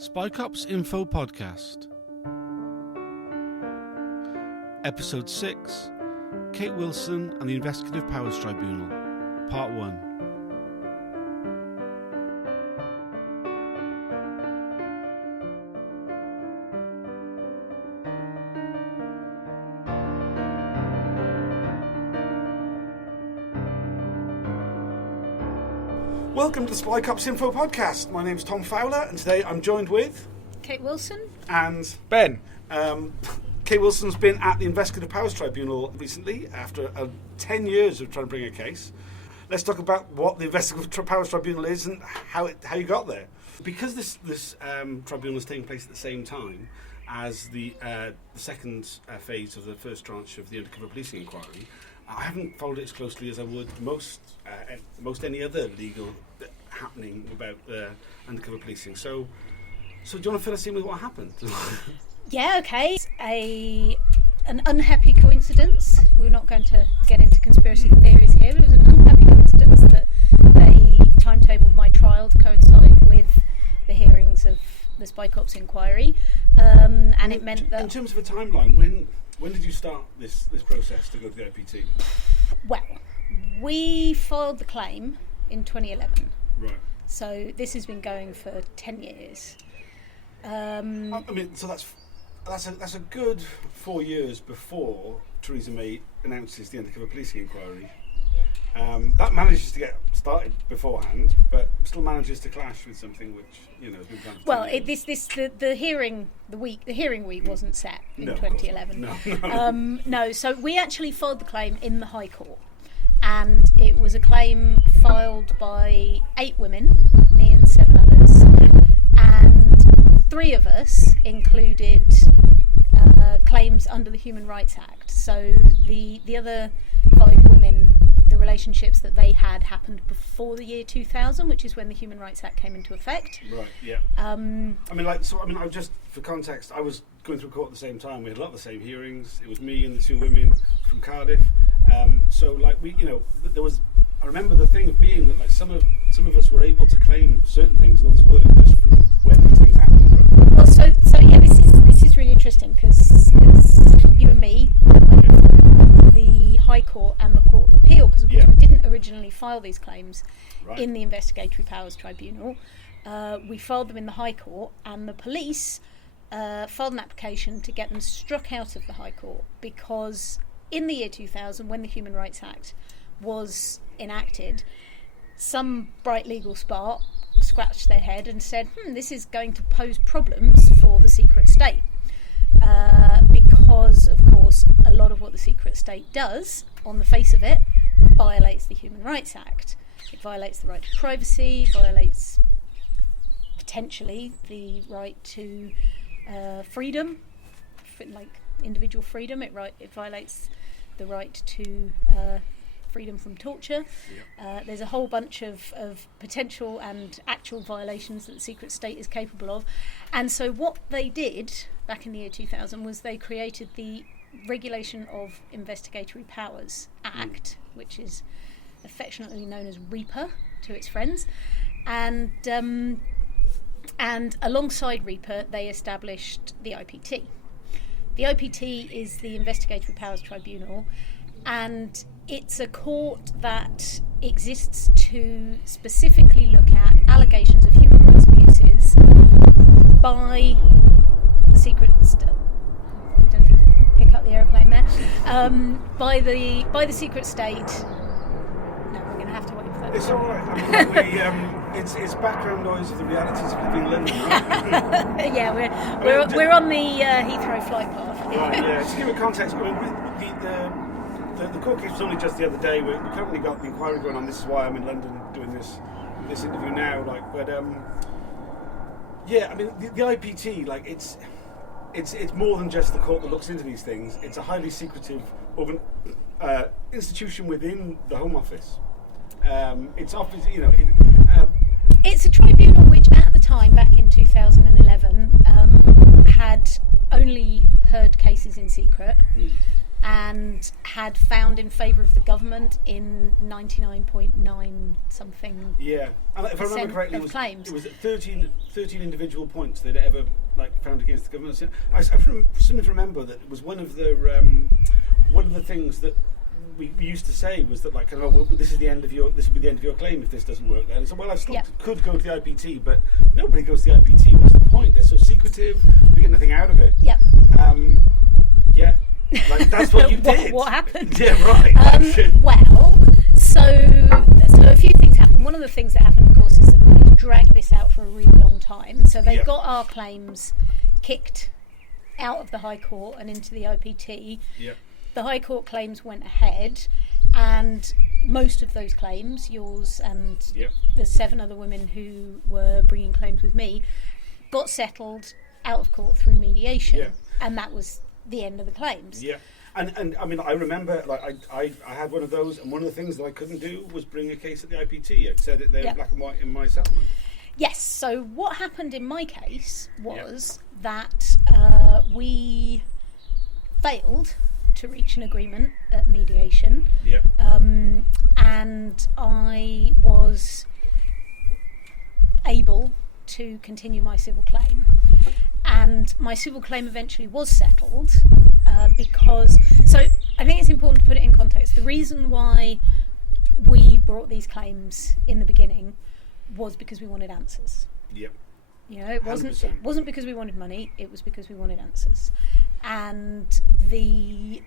Spy Cops Info Podcast. Episode 6, Kate Wilson and the Investigative Powers Tribunal, Part 1. Welcome to the Spy Cops Info Podcast. My name's Tom Fowler, and today I'm joined with Kate Wilson and Ben. Kate Wilson's been at the Investigative Powers Tribunal recently after 10 years of trying to bring a case. Let's talk about what the Investigative Powers Tribunal is and how you got there. Because this tribunal is taking place at the same time as the second phase of the first tranche of the undercover policing inquiry, I haven't followed it as closely as I would most any other legal happening about undercover policing. So do you want to fill us in with what happened? Yeah, okay. An unhappy coincidence. We're not going to get into conspiracy theories here, but it was an unhappy coincidence that they timetabled my trial to coincide with the hearings of the Spy Cops inquiry, and it meant that... In terms of a timeline, when did you start this process to go to the IPT? Well, we filed the claim in 2011. Right. So this has been going for 10 years. I mean, so that's a good 4 years before Theresa May announces the undercover policing inquiry. That manages to get started beforehand, but still manages to clash with something which has been planned. Well, the hearing week wasn't set in 2011. No. So we actually filed the claim in the High Court, and it was a claim filed by 8 women, me and 7 others, and 3 of us included claims under the Human Rights Act. So the other 5 women, the relationships that they had happened before the year 2000, which is when the Human Rights Act came into effect. Right. Yeah. I just for context, I was going through court at the same time. We had a lot of the same hearings. It was me and the 2 women from Cardiff. There was. I remember the thing of being that some of us were able to claim certain things and others weren't, just from when these things happened. Right? Well, so yeah, this is really interesting because you and me went through the High Court and the Court of Appeal, because of course we didn't originally file these claims in the Investigatory Powers Tribunal. We filed them in the High Court, and the police filed an application to get them struck out of the High Court, because in the year 2000, when the Human Rights Act was enacted, some bright legal spark scratched their head and said, this is going to pose problems for the secret state. Because, of course, a lot of what the secret state does, on the face of it, violates the Human Rights Act. It violates the right to privacy, violates, potentially, the right to freedom, like individual freedom. It violates the right to freedom from torture. There's a whole bunch of potential and actual violations that the secret state is capable of. And so what they did back in the year 2000 was they created the Regulation of Investigatory Powers Act, which is affectionately known as REPA to its friends. And alongside REPA, they established the IPT. The IPT is the Investigatory Powers Tribunal, and it's a court that exists to specifically look at allegations of human rights abuses by the secret state. I don't think you can pick up the aeroplane there. By the secret state. No, we're going to have to wait for that. It's all right. It's background noise of the realities of living in London. Right? Yeah, we're on the Heathrow flight path. Right. Yeah. To give it context, the court case was only just the other day. We currently got the inquiry going on. This is why I'm in London doing this interview now. The IPT, it's more than just the court that looks into these things. It's a highly secretive institution within the Home Office. It's obviously, it's a tribunal which, at the time, back in 2011, had only heard cases cases in secret and had found in favour of the government in 99.9 something. Yeah, and if I remember correctly, it was 13 individual points they'd ever found against the government. I seem to remember that it was one of the things that we used to say was that this will be the end of your claim if this doesn't work. Then, so I still could go to the IPT, but nobody goes to the IPT. What's the point? They're so secretive. You get nothing out of it. Yep. That's what you did. What happened? Yeah, right. So a few things happened. One of the things that happened, of course, is that they dragged this out for a really long time. So they got our claims kicked out of the High Court and into the IPT. Yeah. The High Court claims went ahead, and most of those claims, yours and the 7 other women who were bringing claims with me, got settled out of court through mediation, and that was the end of the claims. Yeah, and I mean, I remember, I had one of those, and one of the things that I couldn't do was bring a case at the IPT. It said it there black and white in my settlement. Yes. So what happened in my case was that we failed to reach an agreement at mediation, and I was able to continue my civil claim. And my civil claim eventually was settled because... So I think it's important to put it in context. The reason why we brought these claims in the beginning was because we wanted answers. Yep. You know, it wasn't because we wanted money, it was because we wanted answers. And the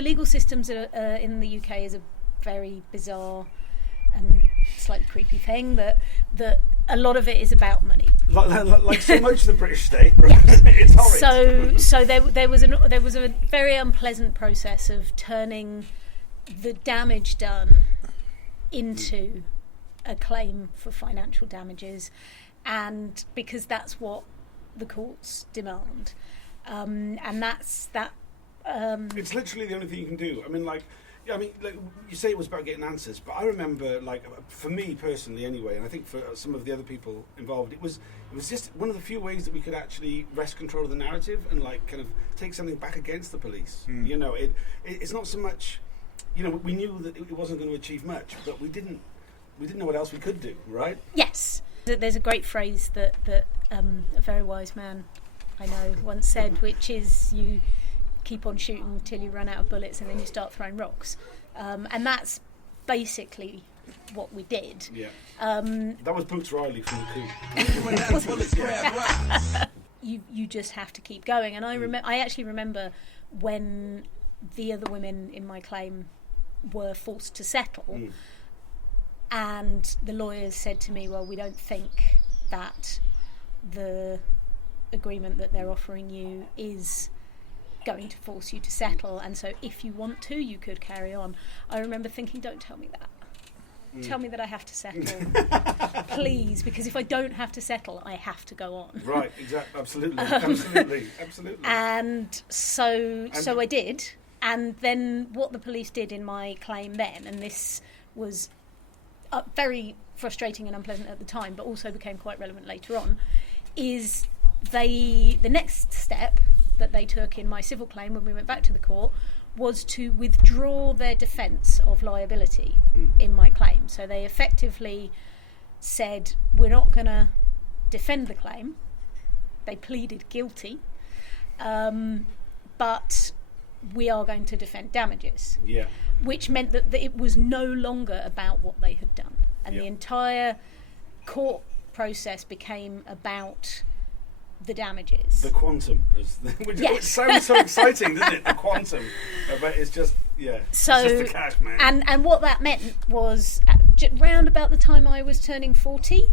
legal systems in the UK is a very bizarre and slightly creepy thing that a lot of it is about money, like so much of the British state. Right? It's horrid. So there was a very unpleasant process of turning the damage done into a claim for financial damages, and because that's what the courts demand, and that's that. It's literally the only thing you can do. I mean, you say it was about getting answers, but I remember, for me personally anyway, and I think for some of the other people involved, it was just one of the few ways that we could actually wrest control of the narrative and kind of take something back against the police. You know, it's not so much, you know, we knew that it wasn't going to achieve much, but we didn't know what else we could do, right? Yes. There's a great phrase that a very wise man I know once said, which is you keep on shooting until you run out of bullets and then you start throwing rocks, and that's basically what we did. That was Brooks Riley from the coup. You just have to keep going, and I actually remember when the other women in my claim were forced to settle, and the lawyers said to me, well, we don't think that the agreement that they're offering you is going to force you to settle, and so if you want to, you could carry on. I remember thinking, don't tell me that. Tell me that I have to settle, please, because if I don't have to settle, I have to go on. Right, exactly, absolutely. And so I did, and then what the police did in my claim then, and this was very frustrating and unpleasant at the time, but also became quite relevant later on, is the next step that they took in my civil claim when we went back to the court was to withdraw their defence of liability in my claim. So they effectively said, we're not going to defend the claim. They pleaded guilty, but we are going to defend damages. Yeah. Which meant that it was no longer about what they had done. And the entire court process became about the damages. The quantum, which sounds so exciting, doesn't it? The quantum, but it's just it's just the cash, man. And what that meant was, round about the time I was turning 40,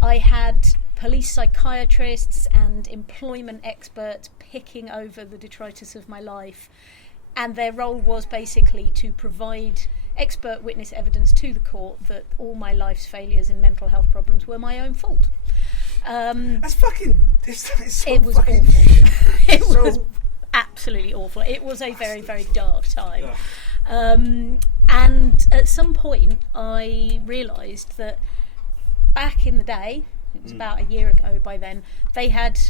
I had police psychiatrists and employment experts picking over the detritus of my life, and their role was basically to provide expert witness evidence to the court that all my life's failures and mental health problems were my own fault. That's fucking. So it was fucking awful. It was absolutely awful. It was a very, very dark time. And at some point, I realised that back in the day, it was about a year ago by then, they had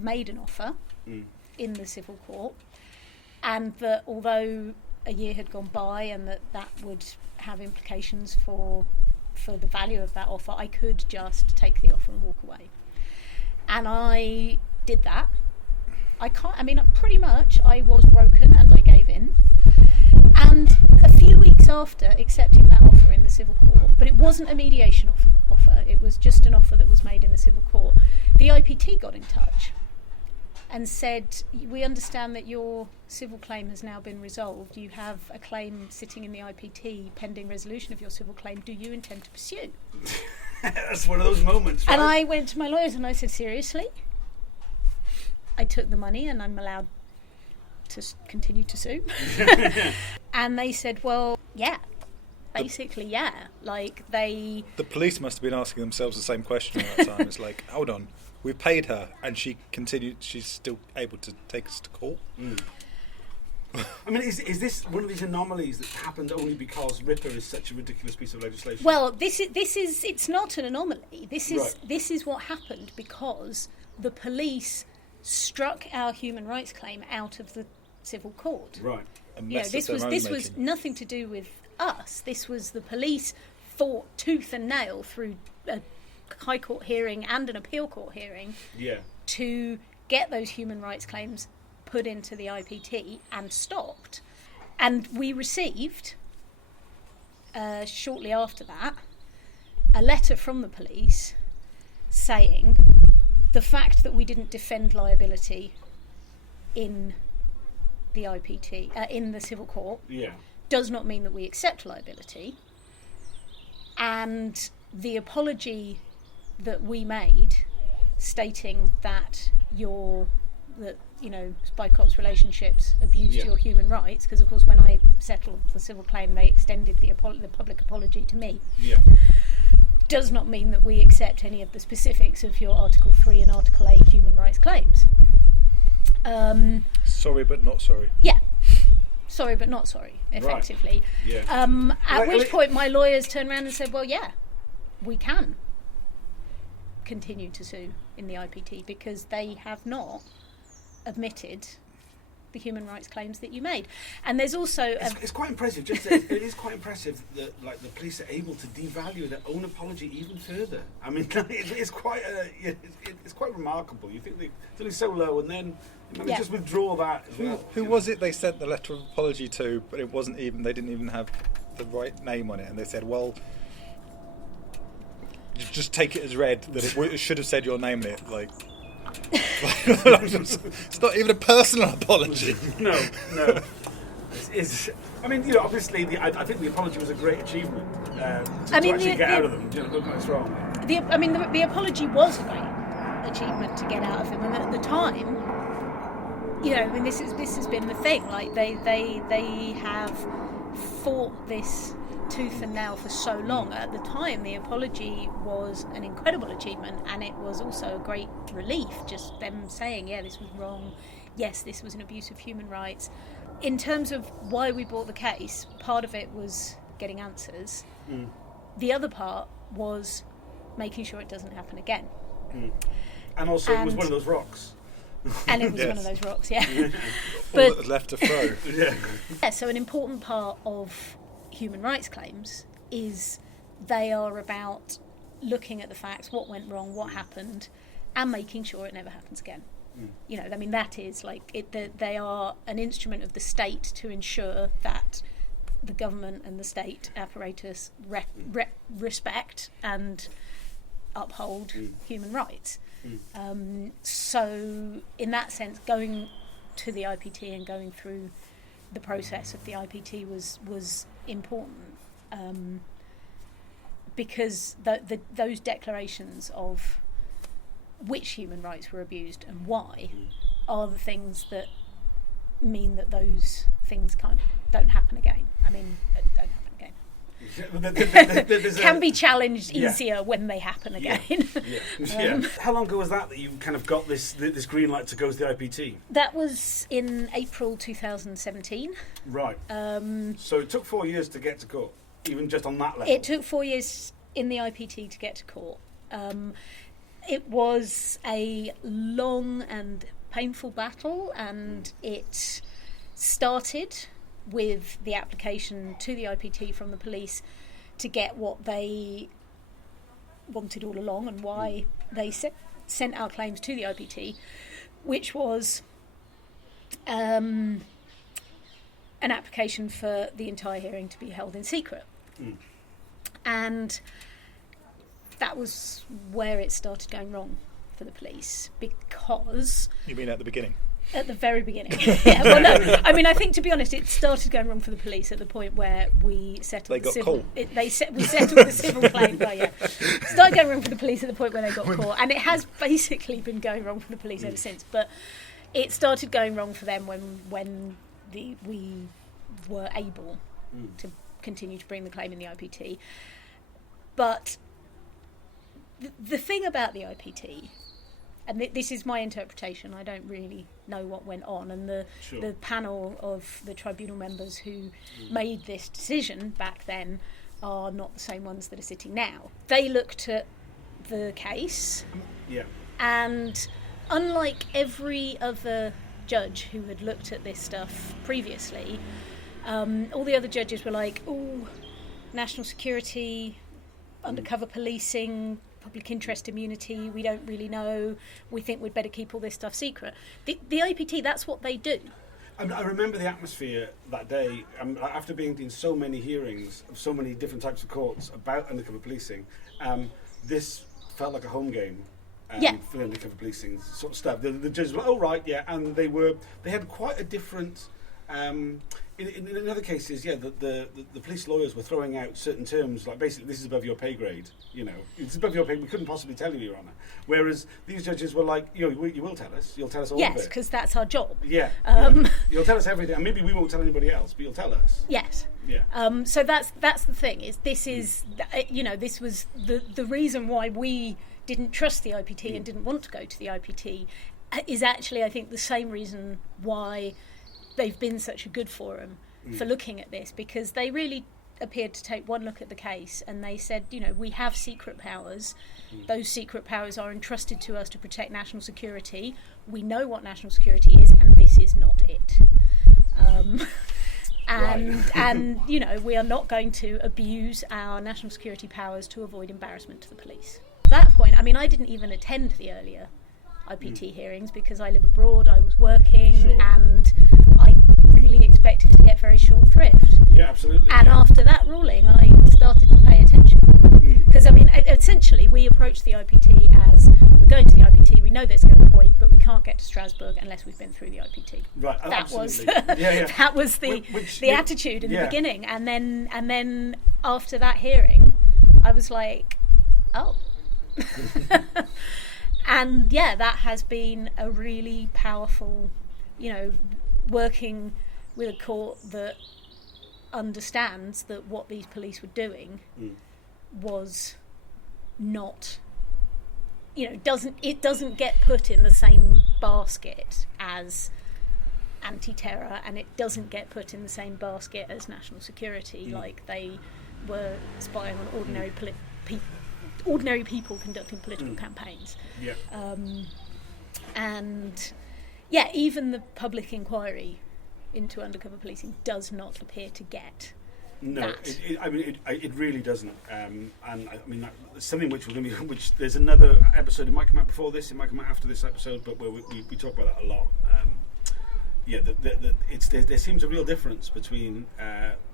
made an offer in the civil court, and that although a year had gone by and that would have implications for the value of that offer, I could just take the offer and walk away. And I did that. Pretty much I was broken and I gave in. And a few weeks after accepting that offer in the civil court, but it wasn't a mediation offer, it was just an offer that was made in the civil court, the IPT got in touch and said, we understand that your civil claim has now been resolved. You have a claim sitting in the IPT pending resolution of your civil claim. Do you intend to pursue? That's one of those moments, right? And I went to my lawyers and I said, seriously? I took the money and I'm allowed to continue to sue? And they said, well, yeah. Basically, yeah. The police must have been asking themselves the same question at that time. It's like, hold on, we paid her and she's still able to take us to court? I mean, is this one of these anomalies that happened only because RIPA is such a ridiculous piece of legislation? Well, it's not an anomaly. This is what happened because the police struck our human rights claim out of the civil court. Right. This was nothing to do with us. This was the police fought tooth and nail through a High Court hearing and an appeal court hearing to get those human rights claims put into the IPT and stopped. And we received, shortly after that, a letter from the police saying the fact that we didn't defend liability in the IPT, in the civil court, does not mean that we accept liability. And the apology that we made, stating that Spy Cops Relationships abused your human rights, because of course when I settled the civil claim they extended the public apology to me, does not mean that we accept any of the specifics of your Article 3 and Article 8 human rights claims. Sorry but not sorry. Yeah. Sorry but not sorry, effectively. Right. Yeah. At which point my lawyers turned around and said, well, yeah, we can continue to sue in the IPT because they have not admitted the human rights claims that you made. And there's also it's quite impressive. It is quite impressive that the police are able to devalue their own apology even further. I mean, it's quite it's quite remarkable. You think they're so low, and then just withdraw that. Who was it they sent the letter of apology to? But it wasn't even. They didn't even have the right name on it, and they said, well, just take it as read that it should have said your name in it, like. It's not even a personal apology. No. It's obviously, I think the apology was a great achievement to actually get out of them. Don't get us wrong. The apology was a great achievement to get out of them, and at the time, this has been the thing. Like they have fought this tooth and nail for so long. At the time, the apology was an incredible achievement, and it was also a great relief, just them saying, yeah, this was wrong, yes, this was an abuse of human rights. In terms of why we brought the case, part of it was getting answers. The other part was making sure it doesn't happen again. And also it was one of those rocks. And it was one of those rocks, yeah. All that was left to throw. Yeah, so an important part of human rights claims is they are about looking at the facts, what went wrong, what happened, and making sure it never happens again. That is they are an instrument of the state to ensure that the government and the state apparatus respect and uphold human rights. So in that sense, going to the IPT and going through the process of the IPT was important, because those declarations of which human rights were abused and why are the things that mean that those things don't happen again. Don't happen again. Can be challenged easier when they happen again. How long ago was that you kind of got this green light to go to the IPT? That was in April 2017. Right. So it took 4 years to get to court, even just on that level. It took 4 years in the IPT to get to court. It was a long and painful battle, and it started with the application to the IPT from the police to get what they wanted all along and why they sent our claims to the IPT, which was an application for the entire hearing to be held in secret. And that was where it started going wrong for the police, because... You mean at the beginning? At the very beginning. Yeah, well, no, I mean, I think, to be honest, it started going wrong for the police at the point where we settled They the got civil... caught. We settled the civil claim. Well, yeah. Started going wrong for the police at the point where they got caught. And it has basically been going wrong for the police ever since. But it started going wrong for them when we were able to continue to bring the claim in the IPT. But the thing about the IPT, and this is my interpretation, I don't really know what went on, and the panel of the tribunal members who made this decision back then are not the same ones that are sitting now. They looked at the case, and unlike every other judge who had looked at this stuff previously, all the other judges were like, oh, national security, undercover policing, public interest immunity, we don't really know, we think we'd better keep all this stuff secret. The IPT, that's what they do. I remember the atmosphere that day, after being in so many hearings of so many different types of courts about undercover policing. This felt like a home game for undercover policing sort of stuff. The judges were, oh right, yeah, and they had quite a different... In other cases, the police lawyers were throwing out certain terms, like basically, this is above your pay grade, it's above your pay, we couldn't possibly tell you, Your Honour. Whereas these judges were like, you will tell us, you'll tell us all of it. Yes, because that's our job. Yeah, you'll tell us everything, and maybe we won't tell anybody else, but you'll tell us. Yes. Yeah. So that's the thing, this was the reason why we didn't trust the IPT and didn't want to go to the IPT is actually, I think, the same reason why they've been such a good forum for looking at this, because they really appeared to take one look at the case and they said, we have secret powers. Those secret powers are entrusted to us to protect national security. We know what national security is, and this is not it. And we are not going to abuse our national security powers to avoid embarrassment to the police. At that point, I mean, I didn't even attend the earlier IPT hearings because I live abroad, I was working, and I really expected to get very short thrift. Yeah, absolutely. And after that ruling, I started to pay attention. Because, I mean, essentially, we approached the IPT as, we're going to the IPT, we know there's going to be a point, but we can't get to Strasbourg unless we've been through the IPT. Right, that was that was the attitude in the beginning. And then after that hearing, I was like, oh. And that has been a really powerful, working with a court that understands that what these police were doing was not, doesn't get put in the same basket as anti-terror, and it doesn't get put in the same basket as national security, like they were spying on ordinary people conducting political campaigns. Even the public inquiry into undercover policing does not appear to get that. It really doesn't. And I mean, that's something which which there's another episode. It might come out before this. It might come out after this episode. But where we talk about that a lot. There seems a real difference between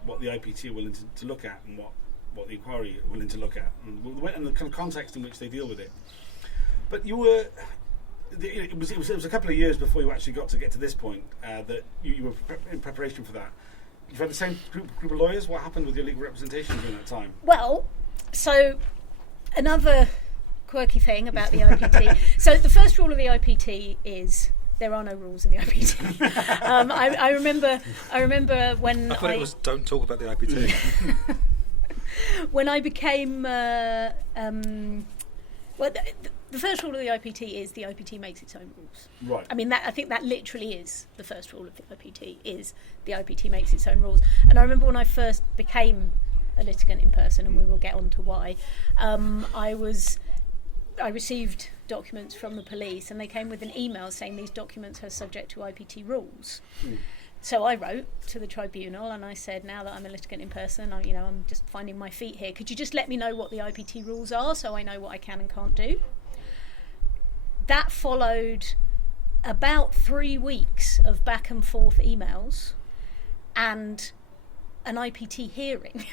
what the IPT are willing to look at and what the inquiry are willing to look at, and the kind of context in which they deal with it. But you were, it was a couple of years before you actually got to this point that you were in preparation for that. You've had the same group of lawyers. What happened with your legal representation during that time? Well, so another quirky thing about the IPT. So the first rule of the IPT is there are no rules in the IPT. I remember when I thought it was don't talk about the IPT. When I became the first rule of the IPT is the IPT makes its own rules. Right. I mean, I think that literally is the first rule of the IPT, is the IPT makes its own rules. And I remember when I first became a litigant in person, and we will get on to why, I received documents from the police, and they came with an email saying these documents are subject to IPT rules. So I wrote to the tribunal and I said, now that I'm a litigant in person, I'm just finding my feet here. Could you just let me know what the IPT rules are so I know what I can and can't do? That followed about 3 weeks of back and forth emails and an IPT hearing.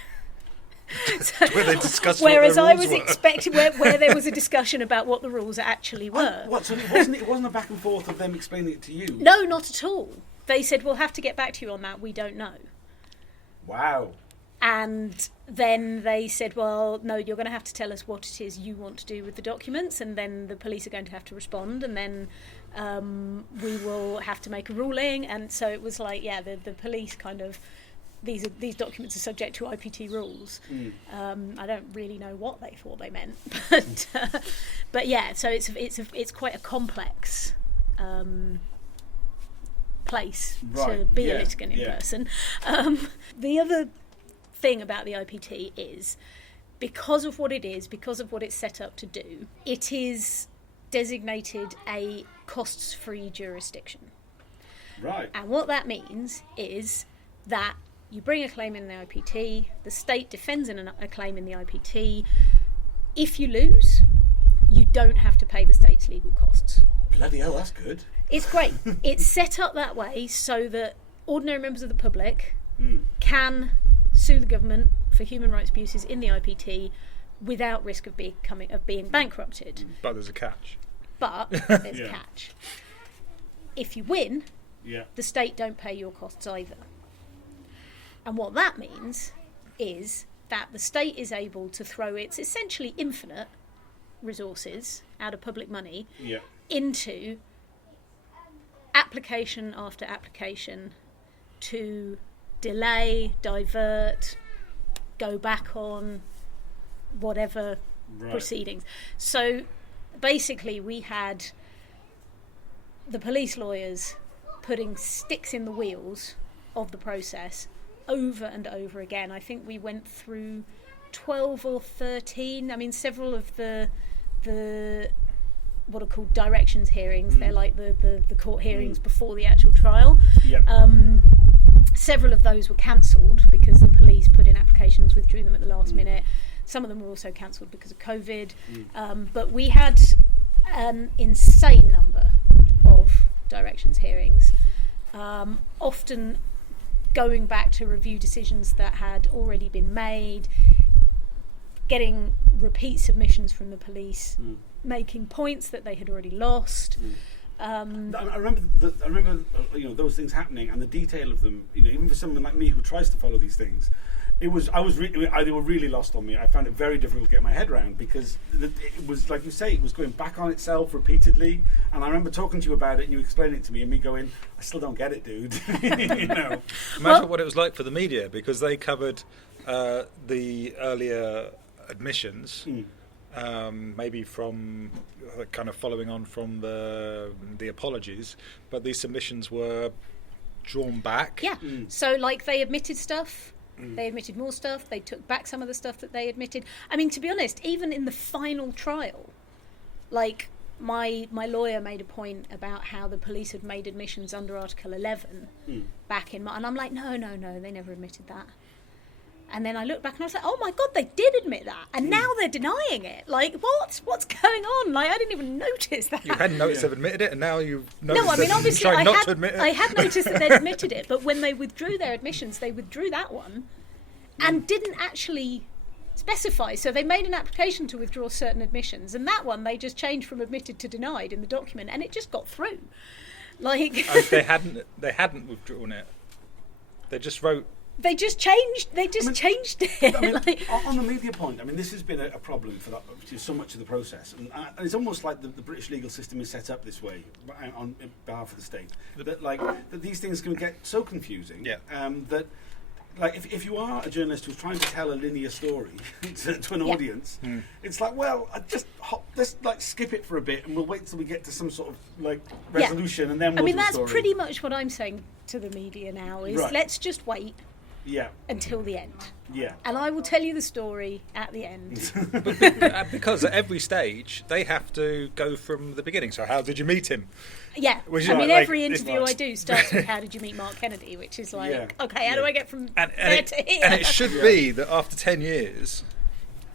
So, where they discussed whereas what the I rules was were. expecting where there was a discussion about what the rules actually were. So it wasn't a back and forth of them explaining it to you? No, not at all. They said, we'll have to get back to you on that, we don't know. Wow. And then they said, well, no, you're going to have to tell us what it is you want to do with the documents, and then the police are going to have to respond, and then we will have to make a ruling. And so it was like, the police kind of, these documents are subject to IPT rules. I don't really know what they thought they meant, but yeah, so it's quite a complex place to be a litigant in person. The other thing about the IPT is, because of what it is, because of what it's set up to do, it is designated a costs-free jurisdiction. Right. And what that means is that you bring a claim in the IPT, the state defends a claim in the IPT. If you lose, you don't have to pay the state's legal costs. Bloody hell, that's good. It's great. It's set up that way so that ordinary members of the public can sue the government for human rights abuses in the IPT without risk of being bankrupted. But there's a catch. But there's a catch. If you win, the state don't pay your costs either. And what that means is that the state is able to throw its essentially infinite resources out of public money into application after application to delay, divert, go back on whatever proceedings. So basically we had the police lawyers putting sticks in the wheels of the process over and over again. I think we went through 12 or 13. I mean, several of the what are called directions hearings. They're like the court hearings before the actual trial. Several of those were cancelled because the police put in applications, withdrew them at the last minute. Some of them were also cancelled because of COVID. But we had an insane number of directions hearings, often going back to review decisions that had already been made, getting repeat submissions from the police, making points that they had already lost. I remember those things happening, and the detail of them. Even for someone like me who tries to follow these things, they were really lost on me. I found it very difficult to get my head around because it was, like you say, it was going back on itself repeatedly. And I remember talking to you about it, and you explaining it to me, and me going, "I still don't get it, dude." Imagine what it was like for the media, because they covered the earlier admissions. Maybe from kind of following on from the apologies, but these submissions were drawn back. So like they admitted stuff, they admitted more stuff, they took back some of the stuff that they admitted. I mean, to be honest, even in the final trial, like my lawyer made a point about how the police had made admissions under Article 11 back in, and I'm like, no, they never admitted that. And then I looked back and I was like, oh my God, they did admit that. And now they're denying it. Like, what's going on? Like, I didn't even notice that. You hadn't noticed they've admitted it, and now you've noticed No, I mean, obviously, to admit it. I had noticed that they'd admitted it, but when they withdrew their admissions, they withdrew that one and didn't actually specify. So they made an application to withdraw certain admissions, and that one they just changed from admitted to denied in the document, and it just got through. Like they hadn't withdrawn it. They just wrote. They just changed. Changed it. I mean, on the media point, I mean, this has been a problem for so much of the process, and it's almost like the British legal system is set up this way on behalf of the state. That these things can get so confusing. That, like, if you are a journalist who's trying to tell a linear story to an audience, it's like, well, let's skip it for a bit, and we'll wait till we get to some sort of resolution, and then we'll do the story. That's pretty much what I'm saying to the media now. Is let's just wait. Until the end. Yeah. And I will tell you the story at the end. Because at every stage they have to go from the beginning. So how did you meet him? Yeah, Which is I mean, like- every it's interview like- I do starts with "How did you meet Mark Kennedy?" Which is like, Yeah. okay, how do I get from And there to here? it should be that after 10 years,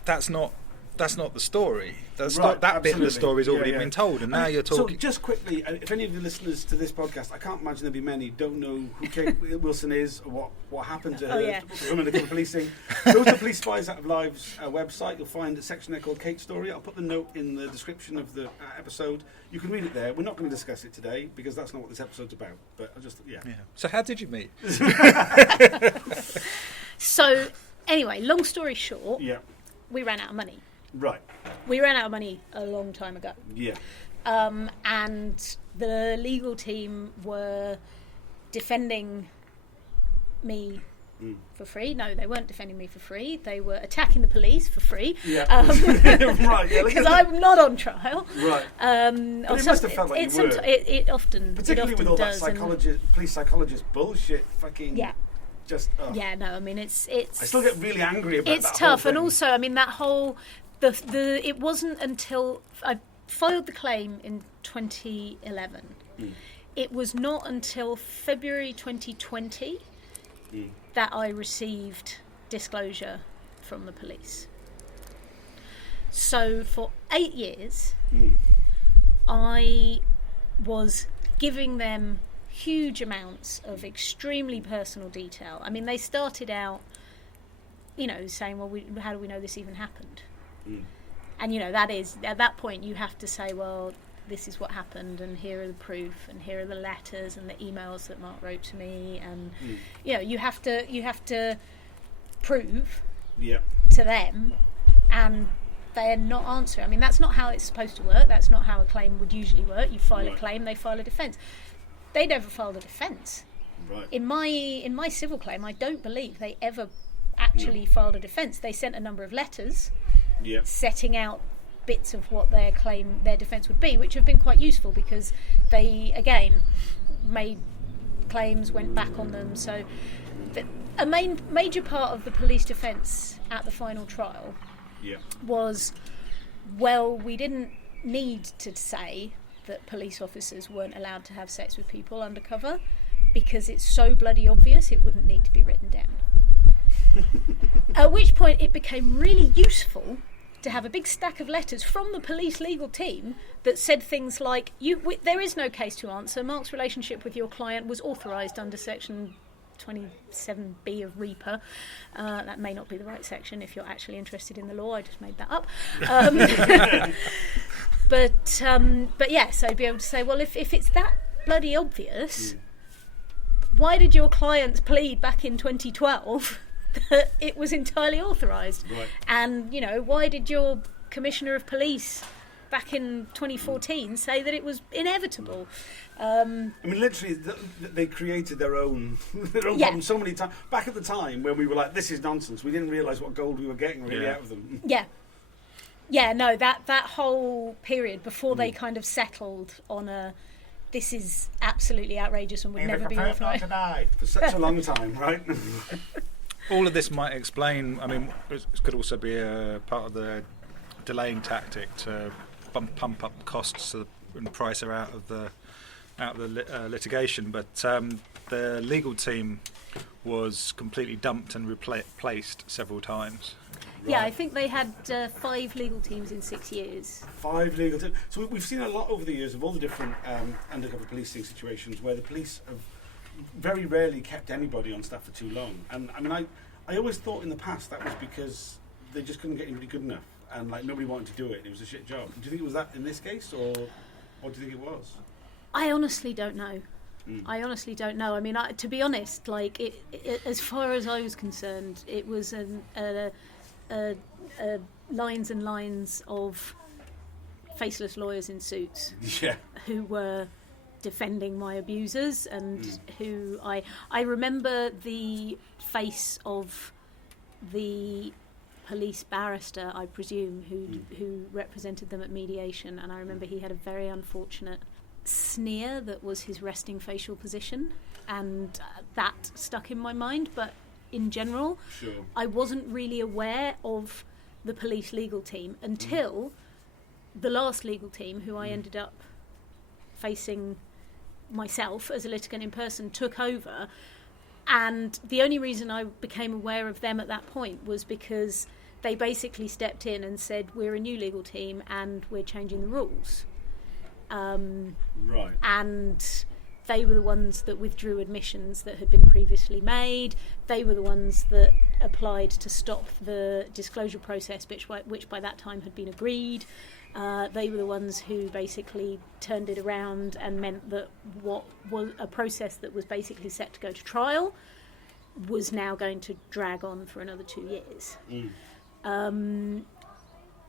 that's not the story. That's Right, not, that bit of the absolutely. story's already Yeah, yeah. been told, and now you're talking. So just quickly, if any of the listeners to this podcast, I can't imagine there'll be many, don't know who Kate Wilson is or what happened to her yeah. from undercover policing. Go to the Police Spies Out of Lives website. You'll find a section there called Kate's Story. I'll put the note in the description of the episode. You can read it there. We're not going to discuss it today because that's not what this episode's about. But I just, yeah. So how did you meet? So anyway, long story short, Yeah. we ran out of money. Right. We ran out of money a long time ago. Yeah. And the legal team were defending me for free. No, they weren't defending me for free. They were attacking the police for free. Yeah. Right. Yeah. Because I'm not on trial. Right. But it must have felt like you were. It often Particularly with all that police psychologist bullshit. Fucking. Yeah. Just. Yeah. No. I mean, it's. I still get really angry about It's that tough, whole and thing. also, I mean, that whole it wasn't until I filed the claim in 2011. It was not until February 2020 that I received disclosure from the police. So for 8 years, I was giving them huge amounts of extremely personal detail. I mean, they started out, saying, well, how do we know this even happened? And, that is, at that point, you have to say, well, this is what happened, and here are the proof, and here are the letters and the emails that Mark wrote to me, and, you have to prove to them, and they're not answering. I mean, that's not how it's supposed to work. That's not how a claim would usually work. You file a claim, they file a defence. They never filed a defence. Right. In my civil claim, I don't believe they ever actually filed a defence. They sent a number of letters setting out bits of what their defence would be, which have been quite useful because they, again, made claims, went back on them. So a major part of the police defence at the final trial was, well, we didn't need to say that police officers weren't allowed to have sex with people undercover because it's so bloody obvious it wouldn't need to be written down. At which point it became really useful to have a big stack of letters from the police legal team that said things like, there is no case to answer. Mark's relationship with your client was authorised under section 27B of REPA. That may not be the right section if you're actually interested in the law. I just made that up. But yeah, so be able to say, well, if it's that bloody obvious, why did your clients plead back in 2012 that it was entirely authorised? Right. And, why did your Commissioner of Police back in 2014 say that it was inevitable? I mean, literally, they created their own problem so many times. Back at the time when we were like, this is nonsense, we didn't realise what gold we were getting really out of them. Yeah, no, that whole period before they kind of settled on this is absolutely outrageous and would never be authorised. For such a long time, right? All of this might explain, I mean, it could also be a part of the delaying tactic to pump up costs and price her out of the litigation, but the legal team was completely dumped and replaced several times. Yeah, I think they had 5 legal teams in 6 years. 5 legal teams. So we've seen a lot over the years of all the different undercover policing situations where the police have very rarely kept anybody on staff for too long. And I mean, I always thought in the past that was because they just couldn't get anybody good enough, and like nobody wanted to do it. It was a shit job. Do you think it was that in this case, or what do you think it was? I honestly don't know. I honestly don't know. I mean, to be honest, like as far as I was concerned, it was lines and lines of faceless lawyers in suits who were defending my abusers, and who I remember the face of the police barrister, I presume, who represented them at mediation, and I remember he had a very unfortunate sneer that was his resting facial position, and that stuck in my mind. But in general. Sure. I wasn't really aware of the police legal team until the last legal team, who I ended up facing myself as a litigant in person, took over. And the only reason I became aware of them at that point was because they basically stepped in and said, we're a new legal team and we're changing the rules. Right. And they were the ones that withdrew admissions that had been previously made. They were the ones that applied to stop the disclosure process, which by that time had been agreed. They were the ones who basically turned it around and meant that what was a process that was basically set to go to trial was now going to drag on for another 2 years.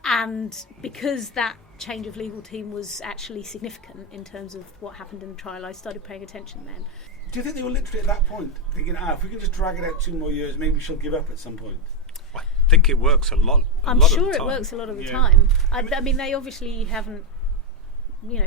And because that change of legal team was actually significant in terms of what happened in the trial, I started paying attention then. Do you think they were literally at that point thinking, if we can just drag it out 2 more years, maybe she'll give up at some point? I think it works a lot. I'm sure it works a lot of the time. I mean, they obviously haven't,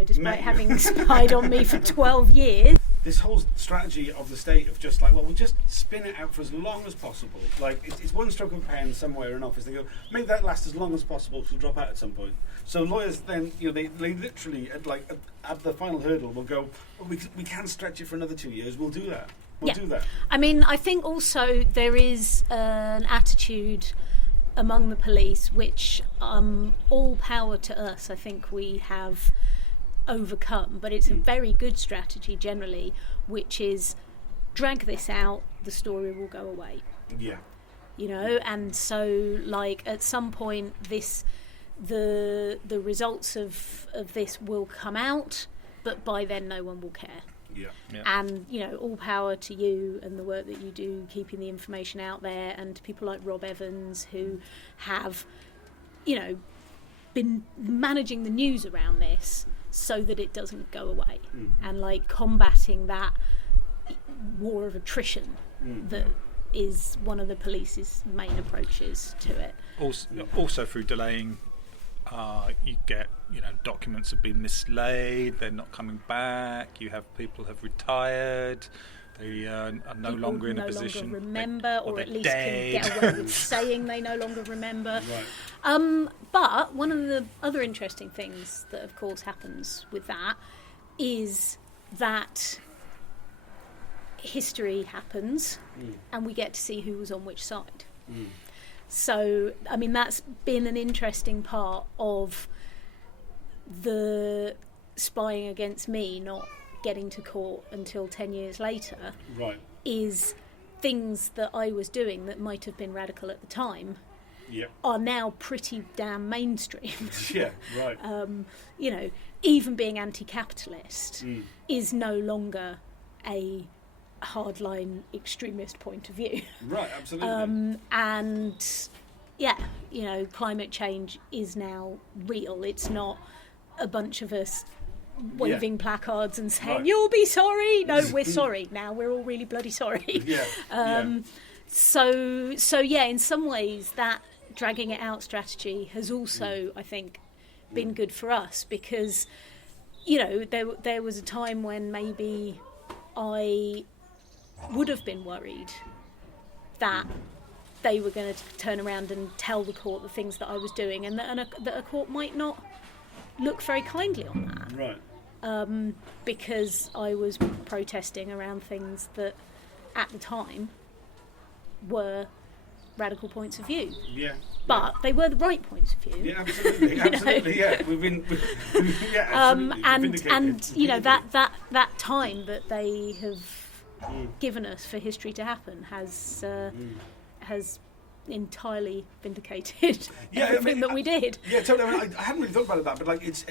despite having spied on me for 12 years. This whole strategy of the state of just like, well, we'll just spin it out for as long as possible. Like, it's one stroke of a pen somewhere in office. They go, make that last as long as possible to drop out at some point. So lawyers then, they literally, at the final hurdle, will go, well, we can stretch it for another 2 years. We'll do that. We'll do that. I mean, I think also there is an attitude among the police, which all power to us, I think we have overcome, but it's a very good strategy generally, which is drag this out, the story will go away. Yeah. And so at some point the results of this will come out, but by then no one will care. Yeah. And all power to you and the work that you do keeping the information out there, and to people like Rob Evans who have been managing the news around this so that it doesn't go away, and combating that war of attrition that is one of the police's main approaches to it. Also through delaying, you get documents have been mislaid, they're not coming back, you have people have retired, they are no longer in a position, remember, or at least dead. Can get away with saying they no longer remember. Right. But one of the other interesting things that of course happens with that is that history happens and we get to see who was on which side. So, I mean, that's been an interesting part of the spying against me not getting to court until 10 years later. Right. Is things that I was doing that might have been radical at the time Yep. are now pretty damn mainstream. Yeah, right. Even being anti-capitalist is no longer a hardline extremist point of view. Right, absolutely. Climate change is now real. It's not a bunch of us waving placards and saying, "You'll be sorry." No, we're sorry. Now we're all really bloody sorry. So in some ways that dragging it out strategy has also, I think, been good for us, because there was a time when maybe I would have been worried that they were going to turn around and tell the court the things that I was doing, and that a court might not look very kindly on that. Right. Because I was protesting around things that at the time were radical points of view. Yeah. But they were the right points of view. Yeah, absolutely. Absolutely, yeah. We've been and that time that they have given us for history to happen has entirely vindicated everything that we did. Yeah, totally. I mean, I hadn't really thought about that, but it's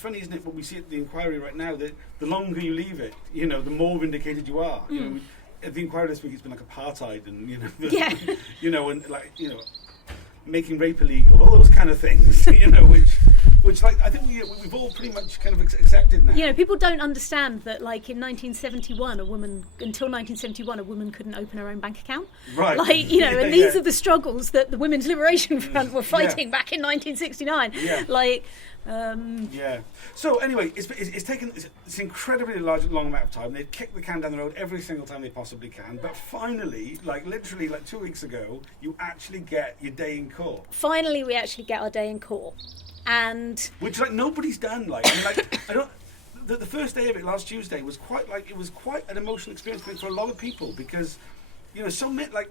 funny, isn't it? When we see at the inquiry right now, that the longer you leave it, the more vindicated you are. At the inquiry this week, it's been like apartheid, and and making rape illegal, all those kind of things. Which which like I think we've all pretty much kind of accepted now. You know, people don't understand that, like, in 1971, until 1971, a woman couldn't open her own bank account. Right. Like, you know, and these are the struggles that the Women's Liberation Front were fighting back in 1969. Yeah. Like, yeah. So anyway, it's taken this incredibly long amount of time. They've kicked the can down the road every single time they possibly can. But finally, like literally, like 2 weeks ago, you actually get your day in court. Finally, we actually get our day in court, and which like nobody's done. Like, I mean, like I don't. The first day of it last Tuesday was quite an emotional experience for a lot of people because, you know, so many like.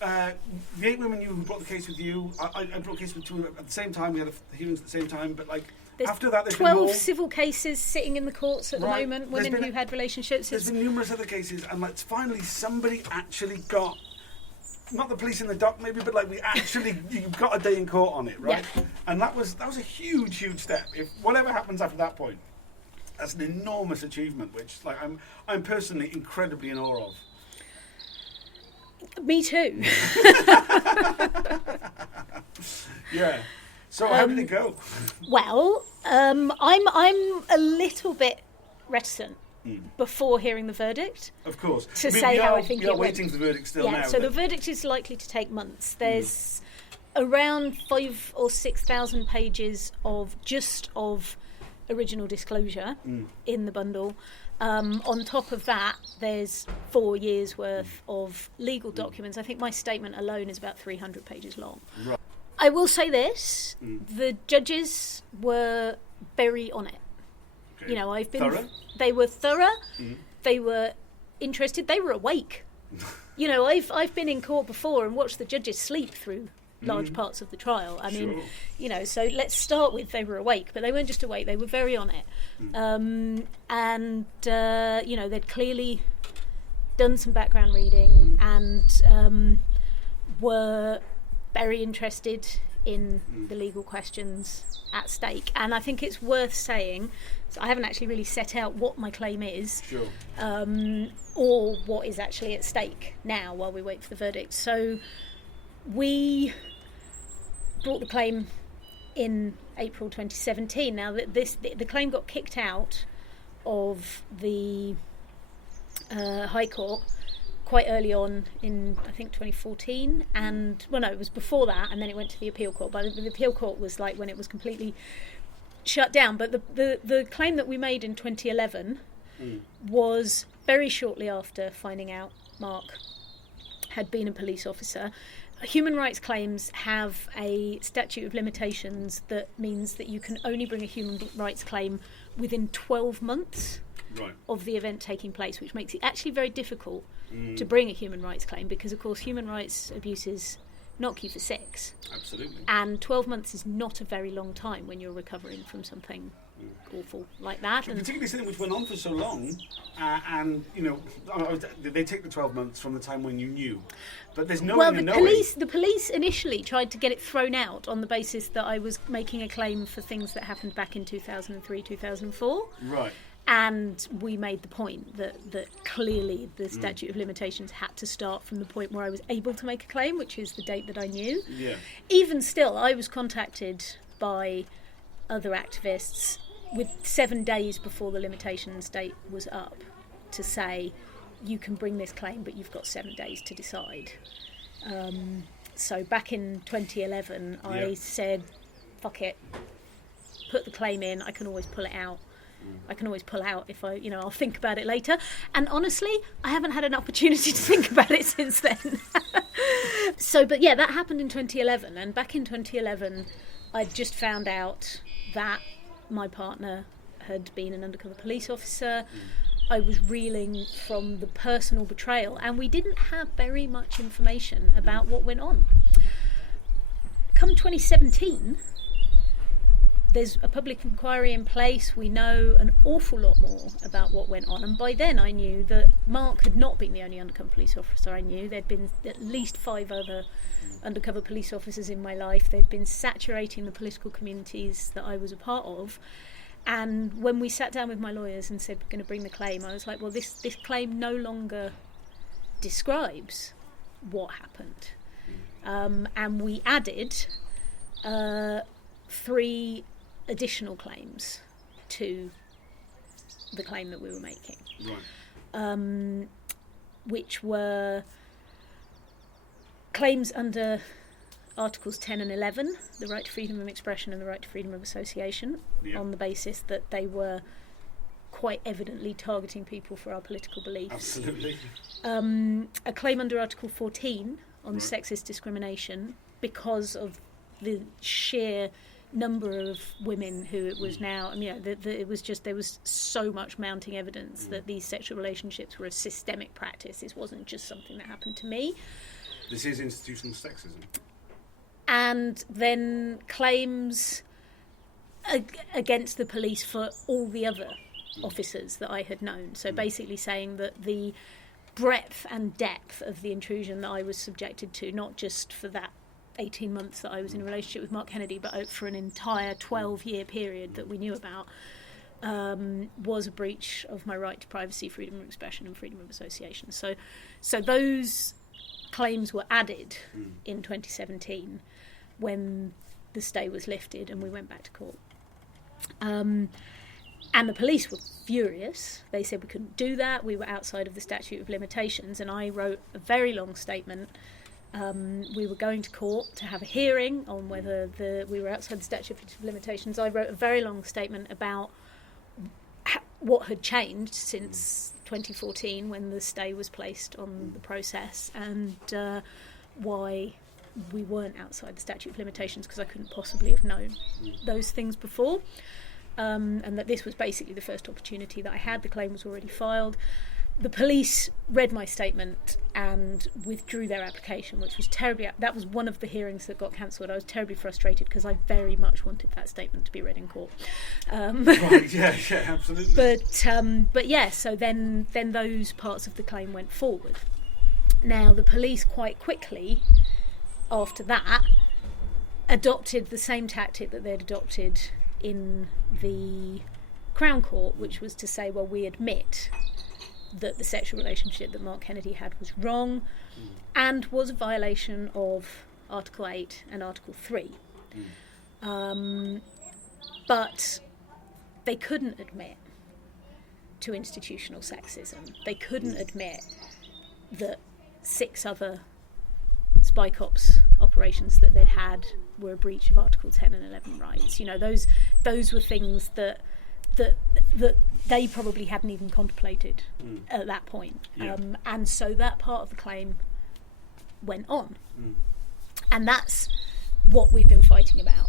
The 8 women who brought the case with you, I brought the case with 2 at the same time. We had the hearings at the same time, but like there's after that, there's 12 been more. Civil cases sitting in the courts at the moment. Women who had relationships. There's been numerous other cases, and like finally somebody actually got. Not the police in the dock, maybe, but like you got a day in court on it, right? Yeah. And that was a huge step. If whatever happens after that point, that's an enormous achievement, which like I'm personally incredibly in awe of. Me too. Yeah. So how did it go? Well, I'm a little bit reticent before hearing the verdict. Of course. To say how I think it went. You're waiting for the verdict still now. Yeah. So the verdict is likely to take months. There's around 5,000 or 6,000 pages of original disclosure in the bundle. On top of that, there's 4 years worth of legal documents. I think my statement alone is about 300 pages long. Right. I will say this, the judges were very on it. Okay. You know, Thorough? They were thorough, they were interested, they were awake. You know, I've been in court before and watched the judges sleep through large parts of the trial. I mean, you know, so let's start with they were awake, but they weren't just awake, they were very on it. You know, they'd clearly done some background reading and were very interested in the legal questions at stake. And I think it's worth saying, so I haven't actually really set out what my claim is, or what is actually at stake now while we wait for the verdict. So we brought the claim in April 2017. Now, the claim got kicked out of the High Court quite early on in, I think, 2014. And, well, no, it was before that, and then it went to the appeal court. But the appeal court was like when it was completely shut down. But the claim that we made in 2011 was very shortly after finding out Mark had been a police officer. Human rights claims have a statute of limitations that means that you can only bring a human rights claim within 12 months of the event taking place, which makes it actually very difficult to bring a human rights claim because, of course, human rights abuses knock you for 6. Absolutely. And 12 months is not a very long time when you're recovering from something awful like that. And particularly something which went on for so long, and you know, they take the 12 months from the time when you knew, but there's no. Well, the police initially tried to get it thrown out on the basis that I was making a claim for things that happened back in 2003, 2004. Right. And we made the point that clearly the statute of limitations had to start from the point where I was able to make a claim, which is the date that I knew. Yeah. Even still, I was contacted by other activists with 7 days before the limitations date was up to say, you can bring this claim, but you've got 7 days to decide. So back in 2011, I said, fuck it, put the claim in, I can always pull it out. I can always pull out if I'll think about it later. And honestly, I haven't had an opportunity to think about it since then. But that happened in 2011. And back in 2011, I just found out that my partner had been an undercover police officer. I was reeling from the personal betrayal, and we didn't have very much information about what went on. Come 2017, there's a public inquiry in place. We know an awful lot more about what went on. And by then I knew that Mark had not been the only undercover police officer I knew. There'd been at least 5 other undercover police officers in my life. They'd been saturating the political communities that I was a part of. And when we sat down with my lawyers and said we're going to bring the claim, I was like, well, this claim no longer describes what happened. And we added 3 additional claims to the claim that we were making, Right. which were claims under Articles 10 and 11, the right to freedom of expression and the right to freedom of association, Yeah. on the basis that they were quite evidently targeting people for our political beliefs. Absolutely. A claim under Article 14 on Right. sexist discrimination because of the sheer number of women who it was now, I mean, it was just, there was so much mounting evidence that these sexual relationships were a systemic practice. This wasn't just something that happened to me. This is institutional sexism. And then claims against the police for all the other officers that I had known. So basically saying that the breadth and depth of the intrusion that I was subjected to, not just for that 18 months that I was in a relationship with Mark Kennedy, but for an entire 12-year period that we knew about, was a breach of my right to privacy, freedom of expression and freedom of association. So those claims were added in 2017 when the stay was lifted and we went back to court. And the police were furious. They said we couldn't do that. We were outside of the statute of limitations. And I wrote a very long statement. We were going to court to have a hearing on whether we were outside the statute of limitations. I wrote a very long statement about what had changed since 2014 when the stay was placed on the process, and why we weren't outside the statute of limitations, because I couldn't possibly have known those things before. And that this was basically the first opportunity that I had. The claim was already filed. The police read my statement and withdrew their application, which was terribly... That was one of the hearings that got cancelled. I was terribly frustrated because I very much wanted that statement to be read in court. Right, yeah, absolutely. But yeah, so then those parts of the claim went forward. Now, the police quite quickly, after that, adopted the same tactic that they'd adopted in the Crown Court, which was to say, well, we admit that the sexual relationship that Mark Kennedy had was wrong and was a violation of Article 8 and Article 3. But they couldn't admit to institutional sexism. They couldn't admit that 6 other spy cops operations that they'd had were a breach of Article 10 and 11 rights. You know, those were things that they probably hadn't even contemplated at that point. Yeah. And so that part of the claim went on. And that's what we've been fighting about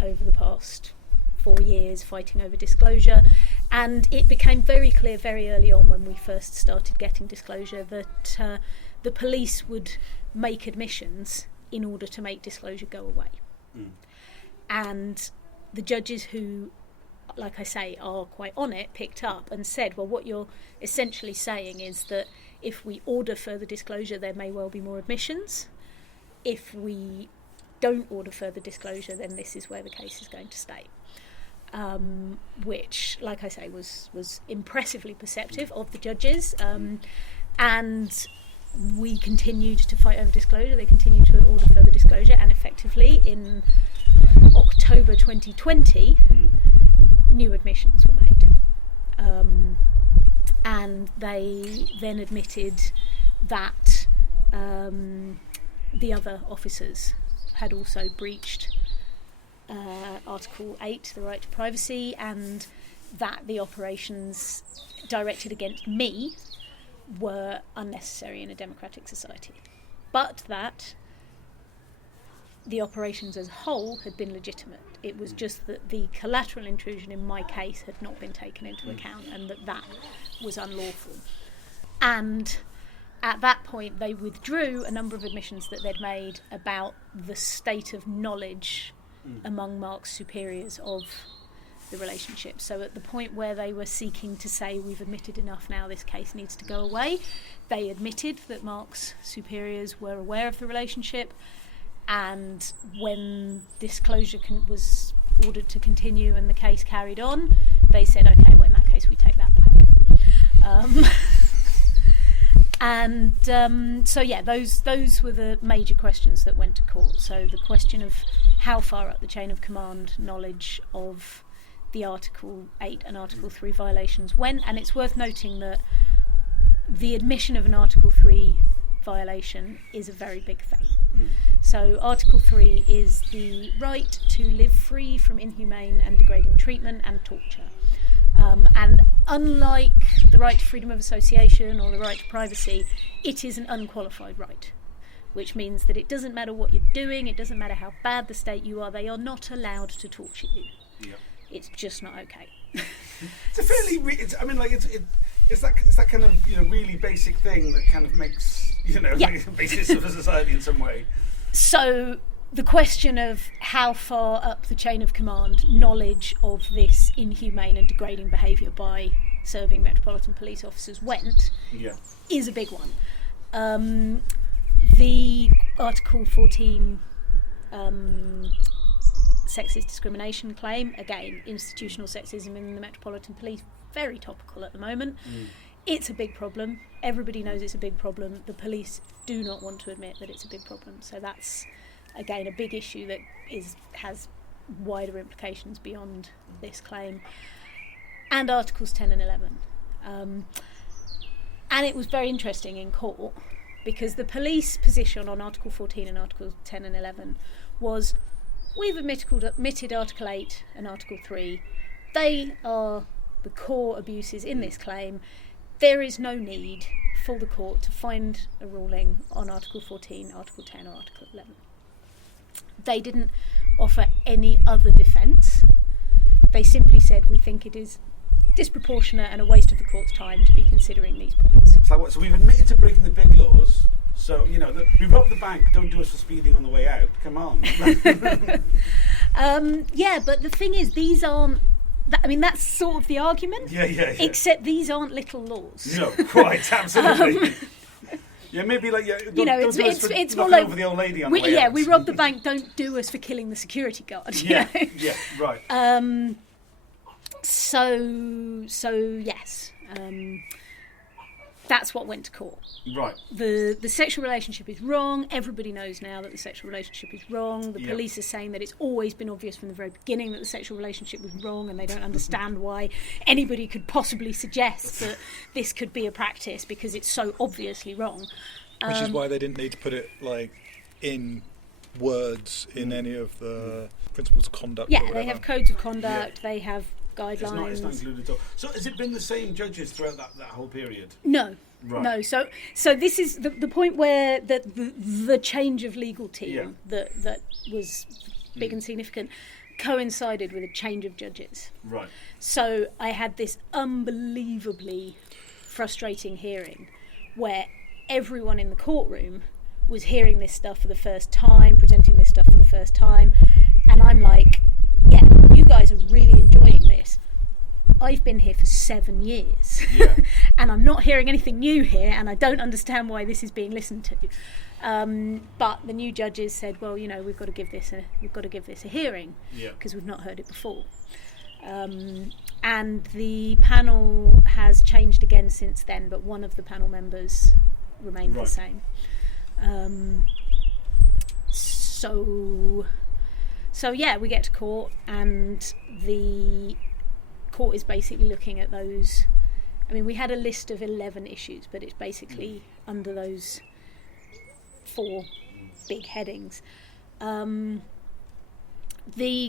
over the past 4 years, fighting over disclosure. And it became very clear very early on when we first started getting disclosure that the police would make admissions in order to make disclosure go away. And the judges who, like I say, are quite on it, picked up and said, well, what you're essentially saying is that if we order further disclosure, there may well be more admissions. If we don't order further disclosure, then this is where the case is going to stay. Which, like I say, was impressively perceptive of the judges. And we continued to fight over disclosure. They continued to order further disclosure, and effectively in October 2020, new admissions were made. And they then admitted that the other officers had also breached Article 8, the right to privacy, and that the operations directed against me were unnecessary in a democratic society. But that the operations as a whole had been legitimate. It was just that the collateral intrusion in my case had not been taken into account, and that was unlawful. And at that point they withdrew a number of admissions that they'd made about the state of knowledge among Mark's superiors of the relationship. So at the point where they were seeking to say, we've admitted enough now, this case needs to go away, they admitted that Mark's superiors were aware of the relationship, and when disclosure was ordered to continue and the case carried on, they said, okay, well, in that case we take that back. And those were the major questions that went to court. So the question of how far up the chain of command knowledge of the Article 8 and Article 3 violations went, and it's worth noting that the admission of an Article 3 violation is a very big thing. So Article 3 is the right to live free from inhumane and degrading treatment and torture. And unlike the right to freedom of association or the right to privacy, it is an unqualified right, which means that it doesn't matter what you're doing, it doesn't matter how bad the state you are, they are not allowed to torture you. Yep. It's just not okay. It's a fairly, it's that kind of really basic thing that kind of makes the basis of a society in some way. So the question of how far up the chain of command knowledge of this inhumane and degrading behaviour by serving Metropolitan Police officers went is a big one. The Article 14 sexist discrimination claim, again, institutional sexism in the Metropolitan Police, very topical at the moment. It's a big problem. Everybody knows it's a big problem. The police do not want to admit that it's a big problem. So that's, again, a big issue that has wider implications beyond this claim. And Articles 10 and 11. And it was very interesting in court because the police position on Article 14 and Articles 10 and 11 was, we've admitted Article 8 and Article 3. They are the core abuses in this claim. There is no need for the court to find a ruling on Article 14, Article 10 or Article 11. They didn't offer any other defence. They simply said, we think it is disproportionate and a waste of the court's time to be considering these points. So we've admitted to breaking the big laws. So, we robbed the bank, don't do us for speeding on the way out. Come on. But the thing is, these aren't... that's sort of the argument. Yeah. Except these aren't little laws. No, quite, absolutely. Maybe it's more like over the old lady on the way out. We robbed the bank. Don't do us for killing the security guard. Yeah, right. So yes, that's what went to court. Right. The sexual relationship is wrong. Everybody knows now that the sexual relationship is wrong. The police are saying that it's always been obvious from the very beginning that the sexual relationship was wrong, and they don't understand why anybody could possibly suggest that this could be a practice because it's so obviously wrong. Which is why they didn't need to put it in words in any of the principles of conduct. Yeah, they have codes of conduct. They have guidelines. It's not included at all. So has it been the same judges throughout that whole period? No. Right. No. So this is the point where the change of legal team that was big and significant coincided with a change of judges. Right. So I had this unbelievably frustrating hearing where everyone in the courtroom was hearing this stuff for the first time, presenting this stuff for the first time, and I'm like, yeah, you guys are really enjoying this. I've been here for 7 years, and I'm not hearing anything new here, and I don't understand why this is being listened to. But the new judges said, well, we've got to give this a hearing because we've not heard it before. And the panel has changed again since then, but one of the panel members remained the same. So we get to court, and the court is basically looking at those. We had a list of 11 issues, but it's basically under those 4 big headings. The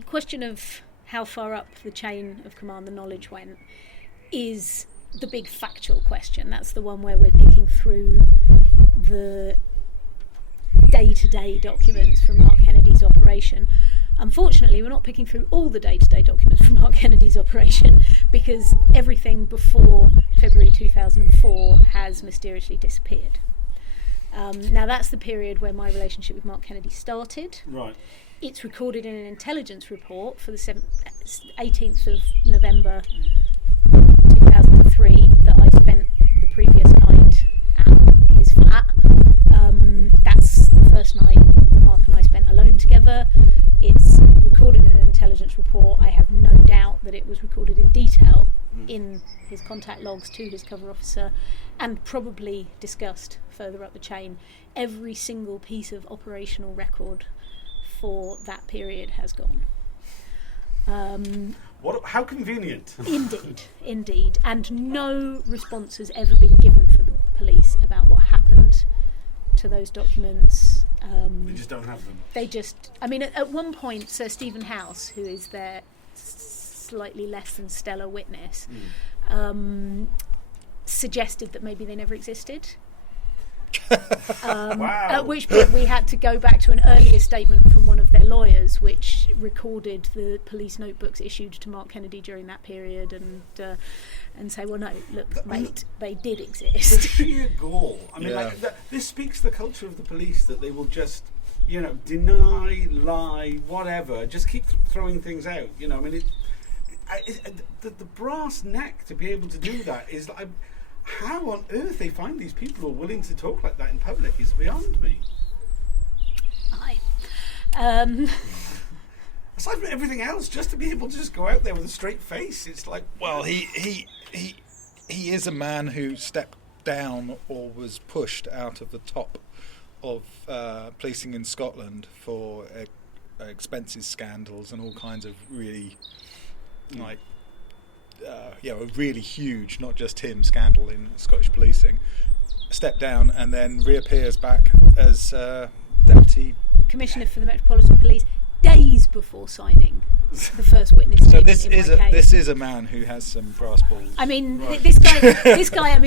question of how far up the chain of command the knowledge went is the big factual question. That's the one where we're picking through the day-to-day documents from Mark Kennedy's operation. Unfortunately, we're not picking through all the day-to-day documents from Mark Kennedy's operation because everything before February 2004 has mysteriously disappeared. Now, that's the period where my relationship with Mark Kennedy started. Right. It's recorded in an intelligence report for the 18th of November 2003 that I spent the previous night at his flat. That's the first night that Mark and I spent alone together. It's recorded in an intelligence report. I have no doubt that it was recorded in detail in his contact logs to his cover officer, and probably discussed further up the chain. Every single piece of operational record for that period has gone. How convenient. Indeed. And no response has ever been given from the police about what happened to those documents. They just don't have them. At one point, Sir Stephen House, who is their slightly less than stellar witness, suggested that maybe they never existed. Wow. At which point we had to go back to an earlier statement from one of their lawyers, which recorded the police notebooks issued to Mark Kennedy during that period, and say, well, no, look, mate, they did exist. The sheer gall. Yeah. This speaks to the culture of the police, that they will just, deny, lie, whatever, just keep throwing things out. The brass neck to be able to do that is like. How on earth they find these people who are willing to talk like that in public is beyond me. Aside from everything else, just to be able to just go out there with a straight face, it's like... Well, he is a man who stepped down or was pushed out of the top of policing in Scotland for expenses scandals and all kinds of really, a really huge, not just him, scandal in Scottish policing. Stepped down and then reappears back as Deputy Commissioner for the Metropolitan Police days before signing the first witness statement. So this is a man who has some brass balls. Right. This guy.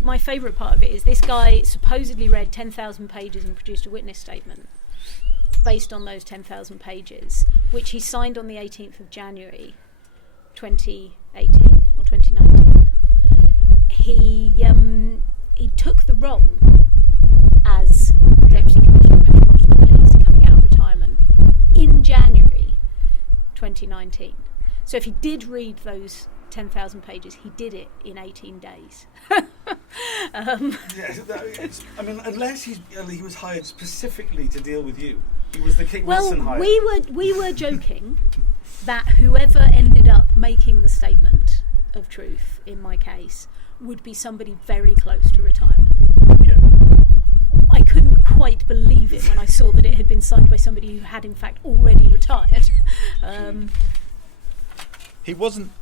My favourite part of it is this guy supposedly read 10,000 pages and produced a witness statement based on those 10,000 pages, which he signed on the 18th of January 2018 or 2019. He took the role as Deputy Commissioner of Metropolitan Police coming out of retirement in January 2019. So if he did read those 10,000 pages, he did it in 18 days. Unless he was hired specifically to deal with you. He was the Kate Wilson hire. We were joking that whoever ended up making the statement of truth in my case would be somebody very close to retirement. Yeah. I couldn't quite believe it when I saw that it had been signed by somebody who had in fact already retired. He wasn't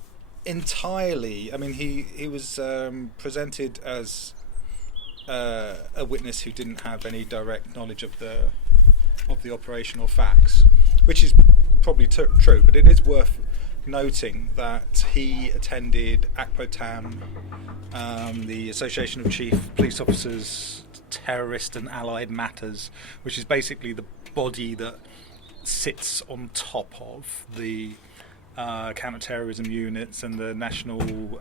entirely. He was presented as a witness who didn't have any direct knowledge of the operational facts, which is probably true, but it is worth noting that he attended ACPOTAM, the Association of Chief Police Officers, Terrorist and Allied Matters, which is basically the body that sits on top of the counter-terrorism units and the National